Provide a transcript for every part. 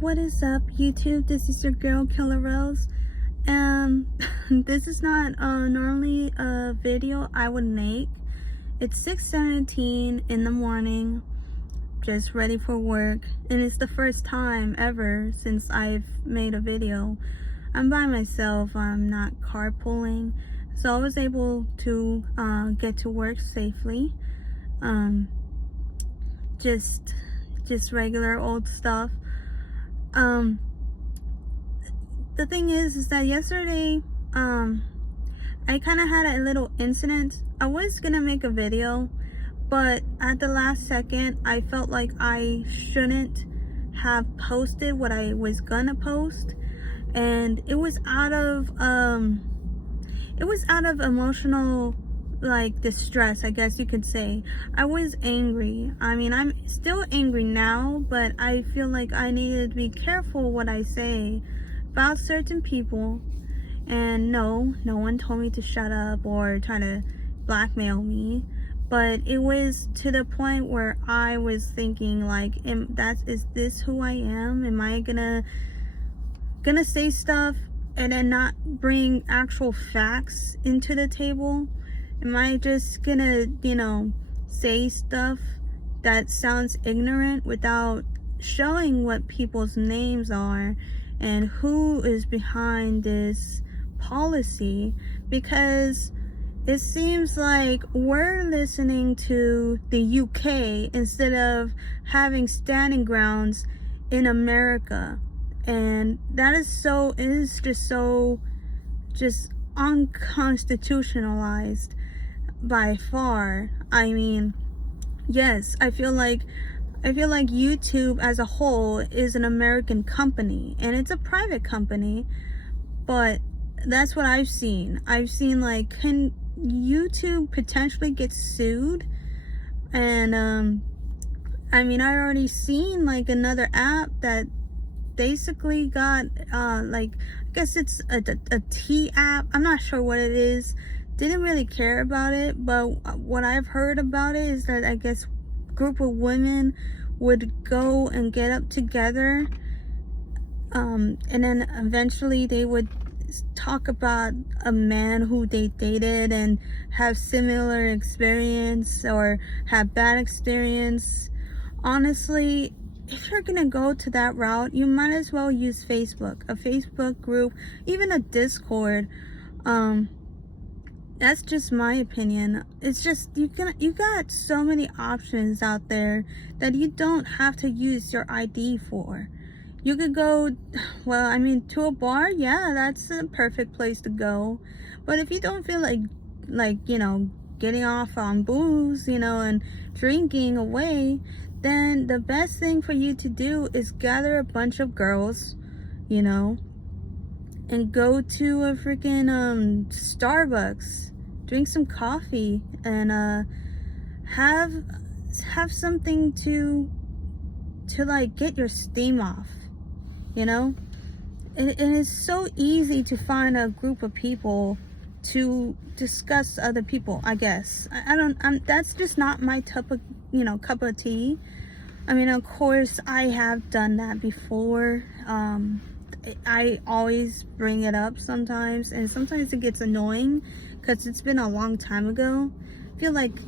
What is up, YouTube? This is your girl Killer Rose. This is not normally a video I would make. It's 6:17 in the morning, just ready for work, and it's the first time ever since I've made a video. I'm by myself. I'm not carpooling, so I was able to get to work safely. Just regular old stuff. The thing is that yesterday, I kind of had a little incident. I was gonna make a video, but at the last second, I felt like I shouldn't have posted what I was gonna post, and it was out of emotional, like, distress, I guess you could say. I was angry. I mean, I'm still angry now, but I feel like I needed to be careful what I say about certain people. And no one told me to shut up or try to blackmail me, but it was to the point where I was thinking, like, is this who I am? Am I gonna say stuff and then not bring actual facts into the table? Am I just gonna, say stuff that sounds ignorant without showing what people's names are and who is behind this policy? Because it seems like we're listening to the UK instead of having standing grounds in America. And that is just unconstitutionalized by far. I mean, yes, I feel like YouTube as a whole is an American company, and it's a private company, but that's what I've seen. Like, can YouTube potentially get sued? And I mean, I already seen like another app that basically got like, I guess it's a tea app. I'm not sure what it is. Didn't really care about it, but what I've heard about it is that I guess a group of women would go and get up together, and then eventually they would talk about a man who they dated and have similar experience or have bad experience. Honestly, if you're gonna go to that route, you might as well use Facebook, a Facebook group, even a Discord. That's just my opinion. It's just, you got so many options out there that you don't have to use your ID for. You could go, well, I mean, to a bar, yeah, that's a perfect place to go. But if you don't feel like getting off on booze, and drinking away, then the best thing for you to do is gather a bunch of girls, and go to a freaking Starbucks, drink some coffee, and have something to like get your steam off. It is so easy to find a group of people to discuss other people, I guess. That's just not my cup of tea. I mean, of course, I have done that before. I always bring it up sometimes, and sometimes it gets annoying because it's been a long time ago. I feel like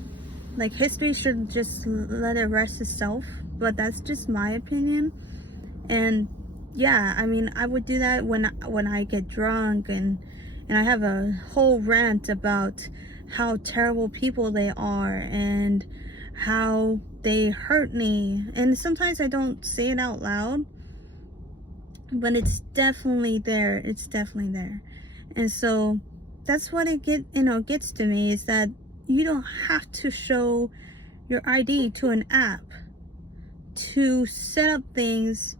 history should just let it rest itself, but that's just my opinion. And yeah, I mean, I would do that when I get drunk and I have a whole rant about how terrible people they are and how they hurt me. And sometimes I don't say it out loud, but it's definitely there. It's definitely there. And so that's what gets to me, is that you don't have to show your ID to an app to set up things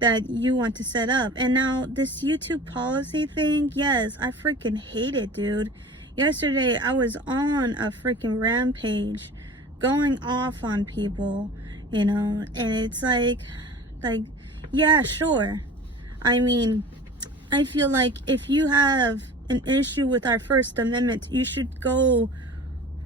that you want to set up. And now this YouTube policy thing, yes, I freaking hate it, dude. Yesterday I was on a freaking rampage, going off on people, and it's like, yeah, sure. I mean, I feel like if you have an issue with our First Amendment, you should go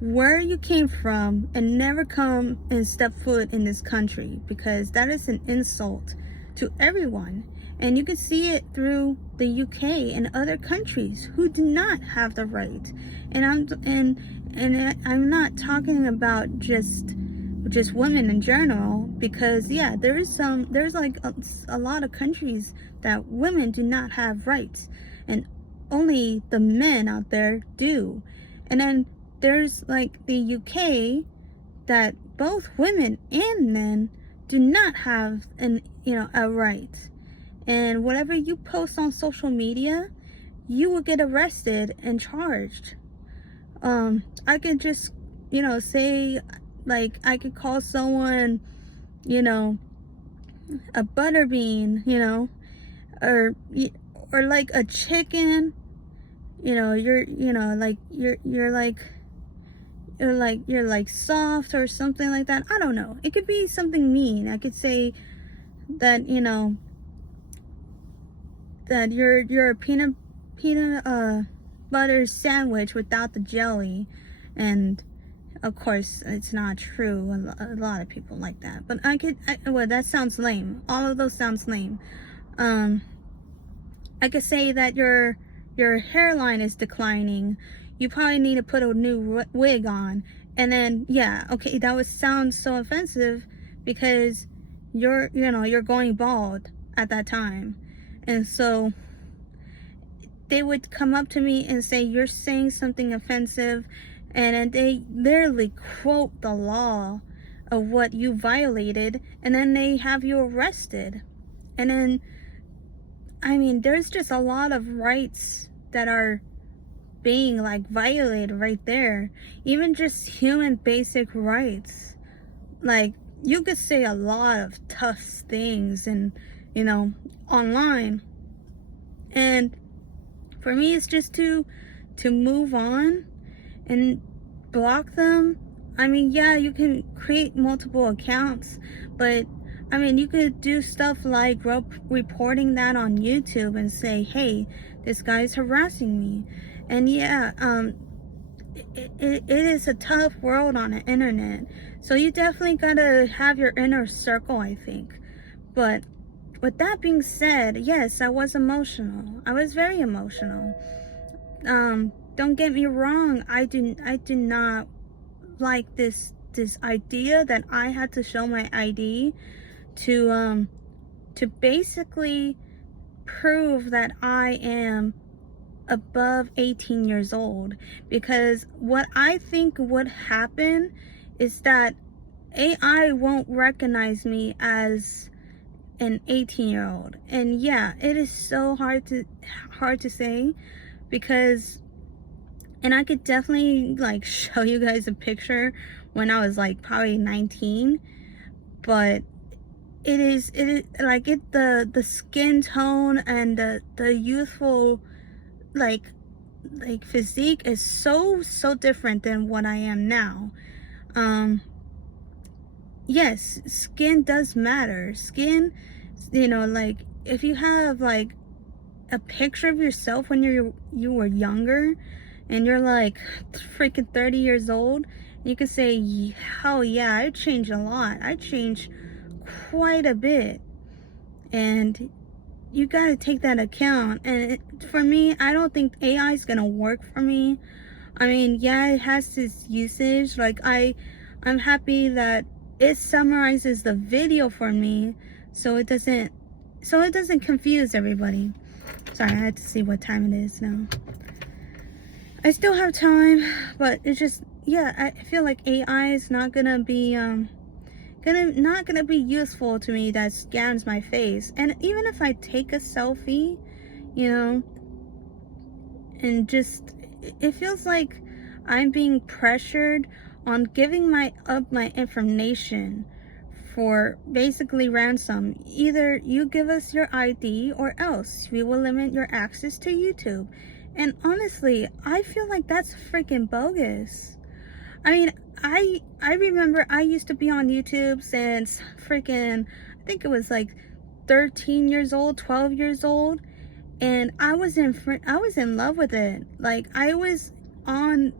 where you came from and never come and step foot in this country, because that is an insult to everyone. And you can see it through the UK and other countries who do not have the right. And I'm not talking about just women in general, because yeah, there's like a lot of countries that women do not have rights, and only the men out there do. And then there's like the UK, that both women and men do not have a right. And whatever you post on social media, you will get arrested and charged. I could just, say, like, I could call someone, a butterbean, or like a chicken, you're like soft or something like that. I don't know. It could be something mean. I could say that, that you're a peanut butter sandwich without the jelly. And of course it's not true. A lot of people like that, but well, that sounds lame. All of those sounds lame. I could say that your hairline is declining. You probably need to put a new wig on. And then, yeah, okay, that would sound so offensive because you're going bald at that time. And so they would come up to me and say, you're saying something offensive. And then they literally quote the law of what you violated. And then they have you arrested. And then, I mean, there's just a lot of rights that are being like violated right there. Even just human basic rights. Like, you could say a lot of tough things and online, and for me it's just to move on and block them. I mean, yeah, you can create multiple accounts, but I mean, you could do stuff like reporting that on YouTube and say, hey, this guy's harassing me. And yeah, it is a tough world on the internet, so you definitely gotta have your inner circle, I think. But with that being said, yes, I was emotional. I was very emotional. Don't get me wrong. I do not like this idea that I had to show my ID to basically prove that I am above 18 years old. Because what I think would happen is that AI won't recognize me as an 18-year-old. And yeah, it is so hard to say, because, and I could definitely like show you guys a picture when I was like probably 19, but it is like the skin tone and the youthful like physique is so different than what I am now. Yes, skin does matter. Skin, like if you have like a picture of yourself when you were younger and you're like freaking 30 years old, you could say, hell yeah, I changed a lot. I changed quite a bit. And you gotta take that account. And for me, I don't think AI is gonna work for me. I mean, yeah, it has this usage. Like I'm happy that it summarizes the video for me, so it doesn't confuse everybody. Sorry, I had to see what time it is now. I still have time, but it's just, yeah, I feel like AI is not gonna be not gonna be useful to me that scans my face. And even if I take a selfie, and just, it feels like I'm being pressured on giving up my information for basically ransom. Either you give us your ID or else we will limit your access to YouTube. And honestly, I feel like that's freaking bogus. I mean, I remember I used to be on YouTube since freaking, I think it was like 13 years old, 12 years old, and I was in love with it. Like, I was on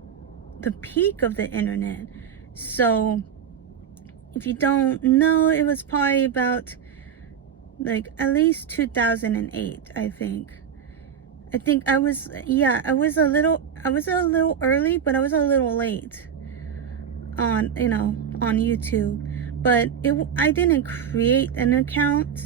the peak of the internet. So if you don't know, it was probably about like at least 2008, I think. I was, yeah, I was a little early, but I was a little late on, on YouTube. But I didn't create an account.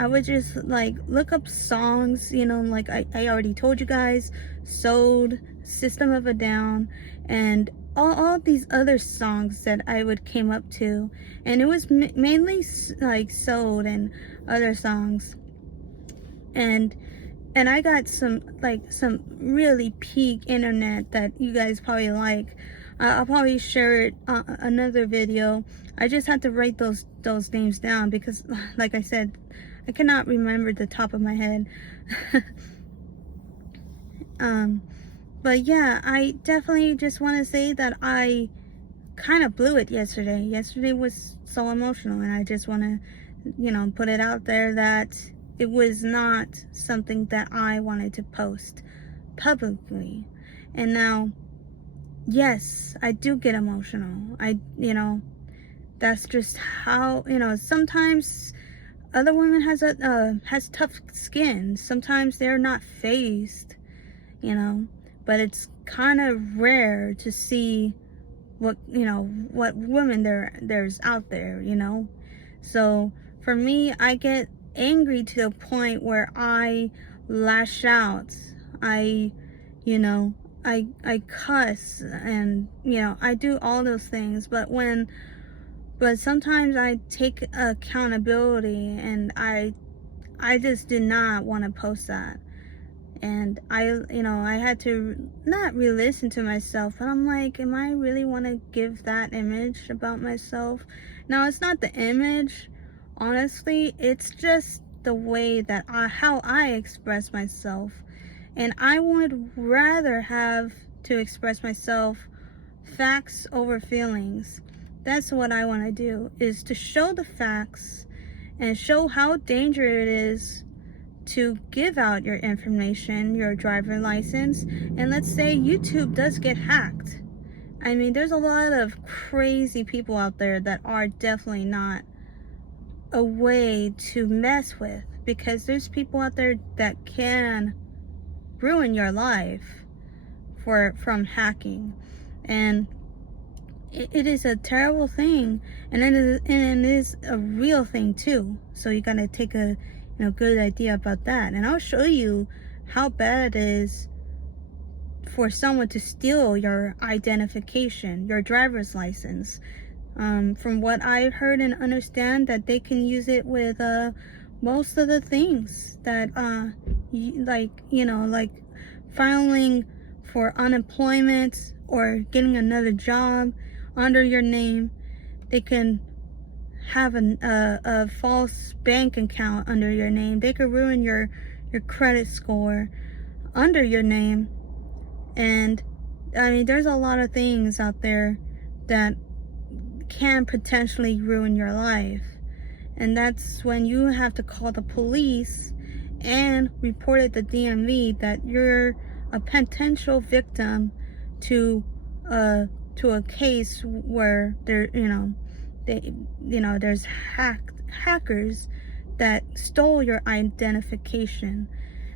I would just like look up songs, like I already told you guys, Sold, System of a Down, and all these other songs that I would came up to. And it was mainly like Sold and other songs. And I got some really peak internet that you guys probably like. I'll probably share it another video. I just had to write those names down because, like I said, I cannot remember the top of my head. But yeah, I definitely just want to say that I kind of blew it yesterday. Yesterday was so emotional, and I just want to, put it out there that it was not something that I wanted to post publicly. And now, yes, I do get emotional. That's just how, sometimes other women has tough skin. Sometimes they're not phased, but it's kind of rare to see what women there's out there, So for me, I get angry to the point where I lash out. I cuss, and I do all those things. But sometimes I take accountability, and I just did not want to post that. And I had to not re-listen to myself, and I'm like, am I really want to give that image about myself? Now, it's not the image, honestly, it's just the way that how I express myself. And I would rather have to express myself facts over feelings. That's what I want to do, is to show the facts and show how dangerous it is to give out your information, your driver license. And let's say YouTube does get hacked. I mean, there's a lot of crazy people out there that are definitely not a way to mess with, because there's people out there that can ruin your life from hacking. And it is a terrible thing, and it is a real thing too. So you gotta take a good idea about that. And I'll show you how bad it is for someone to steal your identification, your driver's license. From what I've heard and understand, that they can use it with most of the things that like filing for unemployment or getting another job under your name. They can have a false bank account under your name. They could ruin your credit score under your name. And I mean, there's a lot of things out there that can potentially ruin your life. And that's when you have to call the police and report it to DMV that you're a potential victim to a case where there's hackers that stole your identification.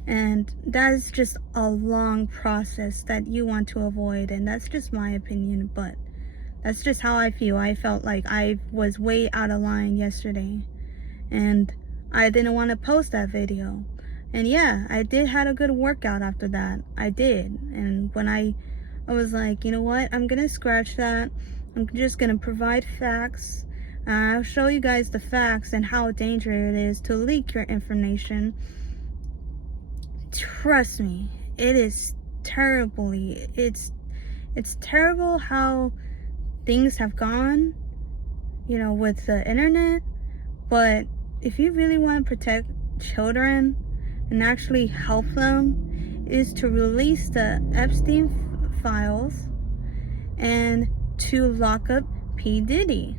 And that is just a long process that you want to avoid. And that's just my opinion, but that's just how I feel. I felt like I was way out of line yesterday, and I didn't want to post that video. And yeah, I did had a good workout after that. I did. And when I was like, you know what, I'm gonna scratch that. I'm just gonna provide facts. I'll show you guys the facts and how dangerous it is to leak your information. Trust me, it is terribly, it's terrible how things have gone, with the internet. But if you really want to protect children and actually help them, is to release the Epstein files and to lock up P. Diddy.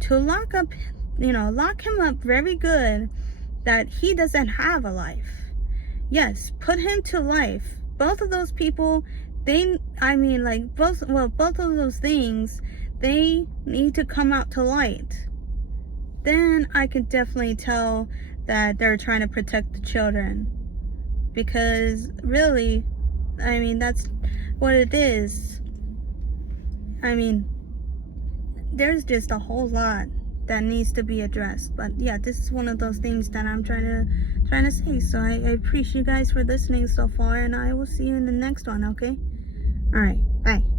To lock him up very good, that he doesn't have a life. Yes, put him to life. Both of those people, both of those things, they need to come out to light. then I could definitely tell that they're trying to protect the children. Because really, I mean, that's what it is. I mean, there's just a whole lot that needs to be addressed. But yeah, this is one of those things that I'm trying to say. So I appreciate you guys for listening so far, and I will see you in the next one, okay? All right, bye.